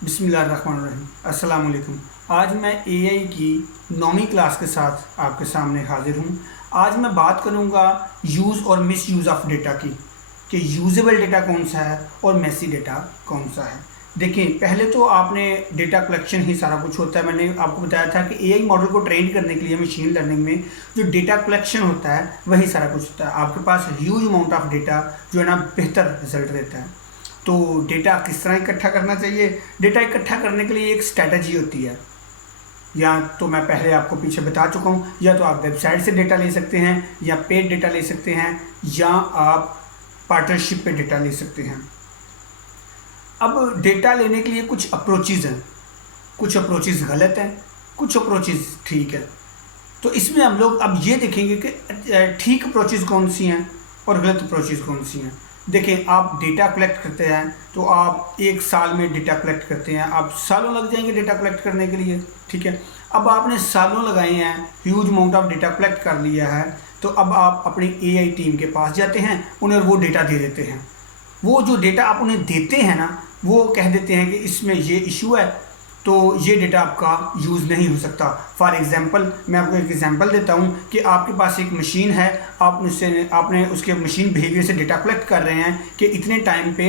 बिस्मिल्लाहिर्रहमानिर्रहीम। अस्सलाम वालेकुम। आज मैं एआई की 9वीं क्लास के साथ आपके सामने हाज़िर हूँ। आज मैं बात करूँगा यूज़ और मिस यूज़ ऑफ डेटा की, कि यूजेबल डेटा कौन सा है और मेसी डेटा कौन सा है। देखिए, पहले तो आपने डेटा कलेक्शन ही सारा कुछ होता है। मैंने आपको बताया था कि एआई मॉडल को ट्रेन करने के लिए मशीन लर्निंग में जो डेटा कलेक्शन होता है वही सारा कुछ होता है। आपके पास ह्यूज अमाउंट ऑफ डेटा जो है ना बेहतर रिजल्ट देता है। तो डेटा किस तरह इकट्ठा करना चाहिए? डेटा इकट्ठा करने के लिए एक स्ट्रैटेजी होती है। या तो मैं पहले आपको पीछे बता चुका हूँ, या तो आप वेबसाइट से डेटा ले सकते हैं, या पेड डेटा ले सकते हैं, या आप पार्टनरशिप पे डेटा ले सकते हैं। अब डेटा लेने के लिए कुछ अप्रोचेज़ हैं। कुछ अप्रोचेज़ गलत हैं, कुछ अप्रोचेज़ ठीक है। तो इसमें हम लोग अब ये देखेंगे कि ठीक अप्रोचेज़ कौन सी हैं और गलत अप्रोचेज़ कौन सी हैं। देखिए, आप डेटा कलेक्ट करते हैं तो आप एक साल में डेटा कलेक्ट करते हैं, आप सालों लग जाएंगे डेटा कलेक्ट करने के लिए, ठीक है। अब आपने सालों लगाए हैं, huge amount of data collect कर लिया है, तो अब आप अपनी एआई टीम के पास जाते हैं, उन्हें वो डेटा दे देते हैं। वो जो डेटा आप उन्हें देते हैं ना, वो कह देते हैं कि इसमें ये इशू है, तो ये डेटा आपका यूज़ नहीं हो सकता। फॉर एग्ज़ाम्पल, मैं आपको एक एग्जांपल देता हूँ कि आपके पास एक मशीन है, आपने उसके मशीन बिहेवियर से डेटा कलेक्ट कर रहे हैं कि इतने टाइम पे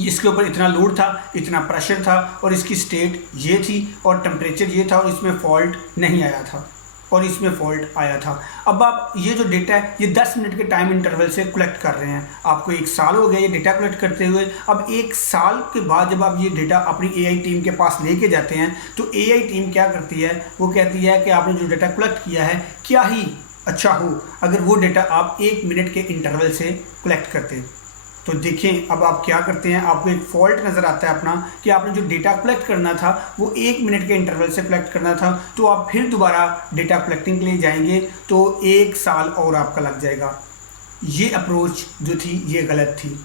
इसके ऊपर इतना लोड था, इतना प्रेशर था, और इसकी स्टेट ये थी और टेम्परेचर ये था, और इसमें फॉल्ट नहीं आया था और इसमें फॉल्ट आया था। अब आप ये जो डेटा है ये 10 मिनट के टाइम इंटरवल से कलेक्ट कर रहे हैं। आपको एक साल हो गया ये डेटा कलेक्ट करते हुए। अब एक साल के बाद जब आप ये डेटा अपनी एआई टीम के पास लेके जाते हैं, तो एआई टीम क्या करती है, वो कहती है कि आपने जो डेटा कलेक्ट किया है क्या ही अच्छा हो अगर वो डेटा आप 1 मिनट के इंटरवल से कलेक्ट करते। तो देखें, अब आप क्या करते हैं, आपको एक फॉल्ट नज़र आता है अपना कि आपने जो डेटा कलेक्ट करना था वो 1 मिनट के इंटरवल से कलेक्ट करना था, तो आप फिर दोबारा डेटा कलेक्टिंग के लिए जाएंगे तो 1 साल और आपका लग जाएगा। ये अप्रोच जो थी ये गलत थी।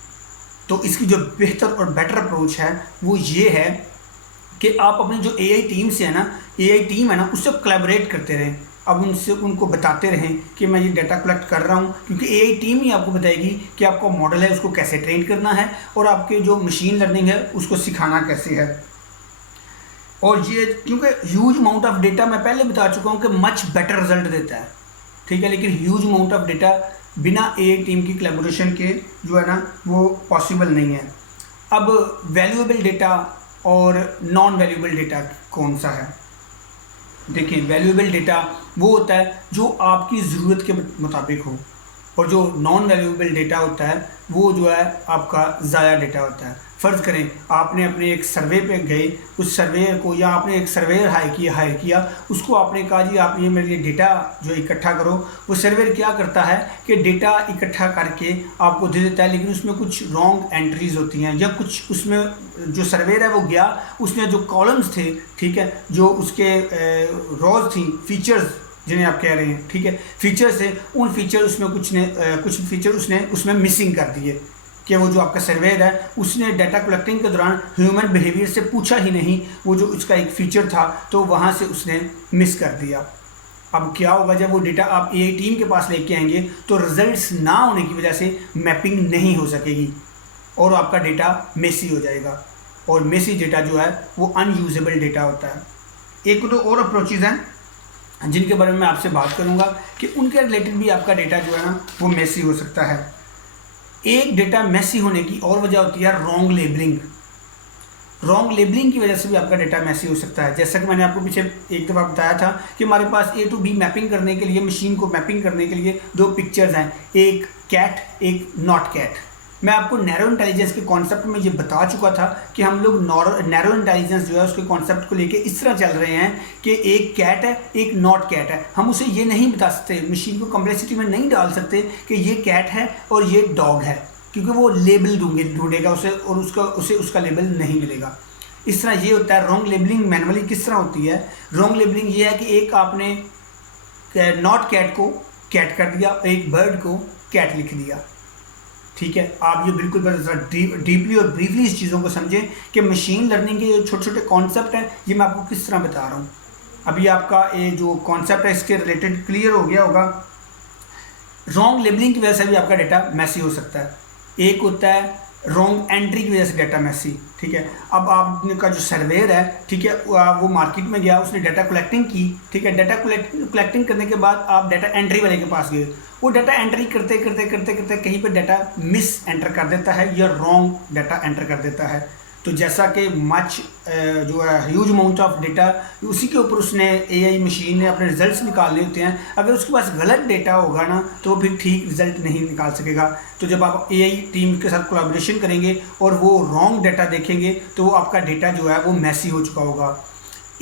तो इसकी जो बेहतर और बेटर अप्रोच है वो ये है कि आप अपनी जो एआई टीम से है ना, एआई टीम है ना, उससे कोलैबोरेट करते रहें। अब उनको बताते रहें कि मैं ये डाटा कलेक्ट कर रहा हूँ, क्योंकि एआई टीम ही आपको बताएगी कि आपका मॉडल है उसको कैसे ट्रेन करना है और आपके जो मशीन लर्निंग है उसको सिखाना कैसे है। और ये क्योंकि ह्यूज अमाउंट ऑफ डेटा मैं पहले बता चुका हूँ कि मच बेटर रिजल्ट देता है, ठीक है। लेकिन ह्यूज अमाउंट ऑफ डेटा बिना एआई टीम की कोलैबोरेशन के जो है ना वो पॉसिबल नहीं है। अब वैल्यूएबल डेटा और नॉन वैल्यूएबल डेटा कौन सा है? देखिए, वैल्यूएबल डेटा वो होता है जो आपकी ज़रूरत के मुताबिक हो, और जो नॉन वैल्यूएबल डेटा होता है वो जो है आपका ज़ाया डेटा होता है। फ़र्ज़ करें आपने अपने एक सर्वे पे गए, उस सर्वेयर को, या आपने एक सर्वेयर हायर किया, उसको आपने कहा जी आप ये मेरे लिए डेटा जो इकट्ठा करो। वो सर्वेयर क्या करता है कि डेटा इकट्ठा करके आपको दे देता है, लेकिन उसमें कुछ रॉन्ग एंट्रीज़ होती हैं, या कुछ उसमें जो सर्वेयर है वो गया, उसने जो कॉलम्स थे, ठीक है, जो उसके रोज़ थी, फीचर्स जिन्हें आप कह रहे हैं, ठीक है, फीचर्स है, उन फीचर उसमें कुछ फीचर उसने उसमें मिसिंग कर दिए, कि वो जो आपका सर्वेयर है उसने डाटा कलेक्टिंग के दौरान ह्यूमन बिहेवियर से पूछा ही नहीं, वो जो उसका एक फ़ीचर था तो वहाँ से उसने मिस कर दिया। अब क्या होगा, जब वो डेटा आप एआई टीम के पास लेके आएंगे तो रिजल्ट्स ना होने की वजह से मैपिंग नहीं हो सकेगी और आपका डेटा मेसी हो जाएगा, और मेसी डेटा जो है वो अनयूजेबल डेटा होता है। एक तो और अप्रोचेज़ हैं जिनके बारे में मैं आपसे बात करूंगा कि उनके रिलेटेड भी आपका डेटा जो है ना वो मेसी हो सकता है। एक डेटा मेसी होने की और वजह होती है रॉन्ग लेबलिंग। रॉन्ग लेबलिंग की वजह से भी आपका डेटा मेसी हो सकता है। जैसा कि मैंने आपको पीछे एक दफ़ा बताया था कि हमारे पास A to B मैपिंग करने के लिए, मशीन को मैपिंग करने के लिए 2 पिक्चर्स हैं, एक कैट, एक नॉट कैट। मैं आपको नैरो इंटेलिजेंस के कॉन्सेप्ट में ये बता चुका था कि हम लोग नैरो इंटेलिजेंस जो है उसके कॉन्सेप्ट को लेके इस तरह चल रहे हैं कि एक कैट है, एक नॉट कैट है। हम उसे ये नहीं बता सकते, मशीन को कॉम्प्लेक्सिटी में नहीं डाल सकते कि ये कैट है और ये डॉग है, क्योंकि वो लेबल ढूंढेगा उसे और उसे उसका लेबल नहीं मिलेगा। इस तरह ये होता है। रॉन्ग लेबलिंग मैनुअली किस तरह होती है? रॉन्ग लेबलिंग ये है कि एक आपने नॉट कैट को कैट कर दिया, एक बर्ड को कैट लिख दिया, ठीक है। आप ये बिल्कुल डीपली और ब्रीफली इस चीज़ों को समझें कि मशीन लर्निंग के जो छोटे छोटे कॉन्सेप्ट हैं ये मैं आपको किस तरह बता रहा हूँ। अभी आपका ये जो कॉन्सेप्ट है इसके रिलेटेड क्लियर हो गया होगा। रॉन्ग लेबलिंग की वजह से भी आपका डेटा मैसी हो सकता है। एक होता है रॉन्ग एंट्री की वजह से डाटा मैसी, ठीक है। अब आपका जो सर्वेयर है, ठीक है, वो मार्केट में गया, उसने डाटा कलेक्टिंग की, ठीक है। डाटा कलेक्टिंग करने के बाद आप डाटा एंट्री वाले के पास गए, वो डाटा एंट्री करते करते करते करते कहीं पे डाटा मिस एंटर कर देता है या रॉन्ग डाटा एंटर कर देता है। तो जैसा कि मच जो है ह्यूज अमाउंट ऑफ डेटा, उसी के ऊपर उसने एआई मशीन ने अपने रिजल्ट्स निकालने होते हैं। अगर उसके पास गलत डेटा होगा ना तो वो फिर ठीक रिजल्ट नहीं निकाल सकेगा। तो जब आप एआई टीम के साथ कोलैबोरेशन करेंगे और वो रॉन्ग डाटा देखेंगे तो वो आपका डेटा जो है वो मैसी हो चुका होगा।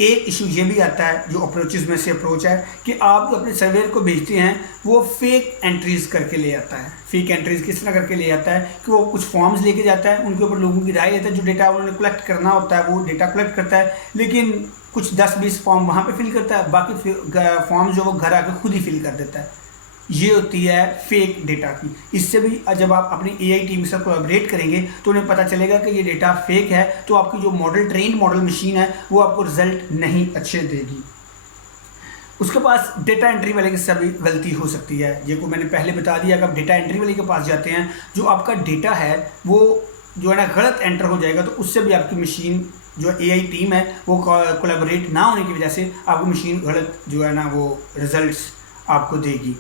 एक इशू ये भी आता है जो अप्रोचेस में से अप्रोच है कि आप जो अपने सर्वेयर को भेजते हैं वो फेक एंट्रीज करके ले आता है। फेक एंट्रीज किस तरह करके ले आता है कि वो कुछ फॉर्म्स लेके जाता है, उनके ऊपर लोगों की राय लेता है, जो डेटा उन्होंने कलेक्ट करना होता है वो डेटा कलेक्ट करता है, लेकिन कुछ 10-20 फॉर्म वहाँ पे फिल करता है, बाकी फॉर्म जो वो घर आके खुद ही फिल कर देता है। ये होती है फेक डेटा की। इससे भी जब आप अपनी एआई टीम से कोलैबोरेट करेंगे तो उन्हें पता चलेगा कि ये डेटा फेक है, तो आपकी जो ट्रेंड मॉडल मशीन है वो आपको रिजल्ट नहीं अच्छे देगी। उसके पास डेटा एंट्री वाले की सभी गलती हो सकती है, ये को मैंने पहले बता दिया कि आप डेटा एंट्री वाले के पास जाते हैं, जो आपका डेटा है वो जो है ना गलत एंटर हो जाएगा, तो उससे भी आपकी मशीन जो एआई टीम है वो कोलैबोरेट ना होने की वजह से आपकी मशीन गलत जो है ना वो रिजल्ट्स आपको देगी।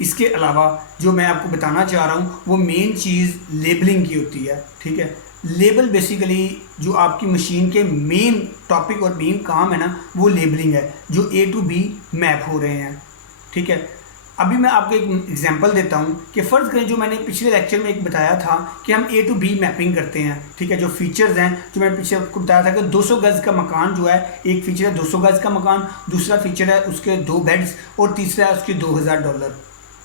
इसके अलावा जो मैं आपको बताना चाह रहा हूँ वो मेन चीज़ लेबलिंग की होती है, ठीक है। लेबल बेसिकली जो आपकी मशीन के मेन टॉपिक और मेन काम है ना वो लेबलिंग है, जो ए टू बी मैप हो रहे हैं, ठीक है। अभी मैं आपको एक एग्जांपल देता हूँ कि फ़र्ज़ करें जो मैंने पिछले लेक्चर में एक बताया था कि हम ए टू बी मैपिंग करते हैं, ठीक है। जो फीचर्स हैं जो मैंने पीछे आपको बताया था कि 200 गज़ का मकान जो है, एक फीचर है 200 गज़ का मकान, दूसरा फीचर है उसके 2 बेड्स और तीसरा है उसके $2000,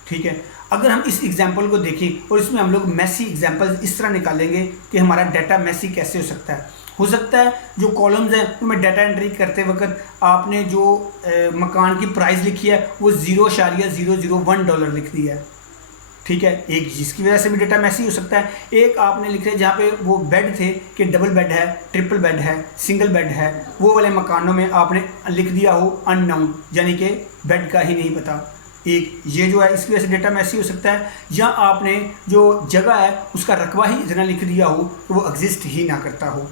ठीक है। अगर हम इस एग्जांपल को देखें और इसमें हम लोग मैसी एग्जांपल इस तरह निकालेंगे कि हमारा डाटा मैसी कैसे हो सकता है जो कॉलम्स हैं उनमें डाटा एंट्री करते वक्त आपने जो मकान की प्राइस लिखी है वो $0.001 लिख दी है, ठीक है। एक जिसकी वजह से भी डाटा मैसी हो सकता है। एक आपने लिखे जहाँ पे वो बेड थे कि डबल बेड है, ट्रिपल बेड है, सिंगल बेड है, वो वाले मकानों में आपने लिख दिया हो अननाउन, यानी कि बेड का ही नहीं पता। एक ये जो है इसकी वजह से डेटा मैसी हो सकता है। या आपने जो जगह है उसका रकबा ही इतना लिख दिया हो तो वो एग्जिस्ट ही ना करता हो,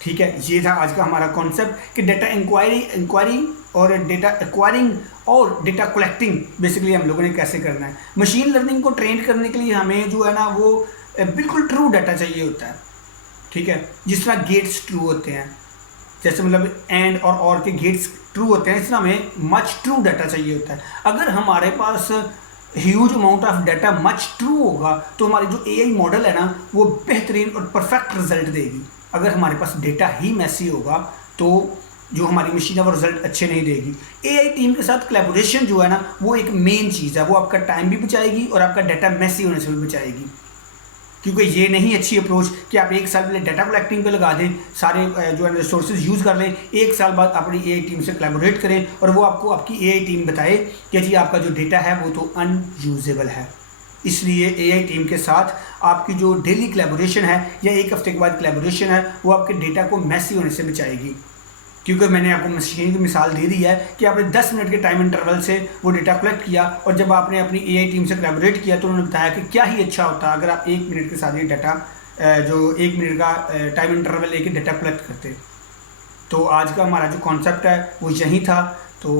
ठीक है। ये था आज का हमारा कॉन्सेप्ट कि डेटा इंक्वायरी और डेटा एक्वायरिंग और डेटा कलेक्टिंग बेसिकली हम लोगों ने कैसे करना है। मशीन लर्निंग को ट्रेन करने के लिए हमें जो है ना वो बिल्कुल ट्रू डाटा चाहिए होता है, ठीक है। जिस तरह गेट्स ट्रू होते हैं, जैसे मतलब एंड और के गेट्स ट्रू होते हैं, इस तरह हमें मच ट्रू डाटा चाहिए होता है। अगर हमारे पास huge amount of data much true होगा तो हमारी जो एआई मॉडल है ना वो बेहतरीन और परफेक्ट रिजल्ट देगी। अगर हमारे पास डेटा ही मैसी होगा तो जो हमारी मशीन है वो रिजल्ट अच्छे नहीं देगी। एआई टीम के साथ कोलैबोरेशन जो है ना वो एक मेन चीज़ है, वो आपका टाइम भी बचाएगी और आपका डाटा मैसी होने से भी बचाएगी। क्योंकि ये नहीं अच्छी अप्रोच कि आप एक साल पहले डाटा कलेक्टिंग पे लगा दें, सारे जो है रिसोर्सेज यूज़ कर लें, एक साल बाद अपनी एआई टीम से कोलैबोरेट करें और वो आपको आपकी एआई टीम बताए कि जी आपका जो डेटा है वो तो अनयूजेबल है। इसलिए एआई टीम के साथ आपकी जो डेली कोलैबोरेशन है या एक हफ्ते के बाद कोलैबोरेशन है वो आपके डेटा को मैसी होने से बचाएगी। क्योंकि मैंने आपको मशीन की मिसाल दे दी है कि आपने 10 मिनट के टाइम इंटरवल से वो डेटा कलेक्ट किया और जब आपने अपनी एआई टीम से कोलैबोरेट किया तो उन्होंने बताया कि क्या ही अच्छा होता अगर आप 1 मिनट के साथ ये डाटा जो 1 मिनट का टाइम इंटरवल लेके डाटा कलेक्ट करते। तो आज का हमारा जो कॉन्सेप्ट है वो यही था। तो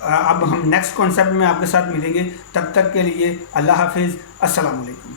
अब हम नेक्स्ट कॉन्सेप्ट में आपके साथ मिलेंगे, तब तक के लिए अल्लाह हाफिज़, अस्सलाम वालेकुम।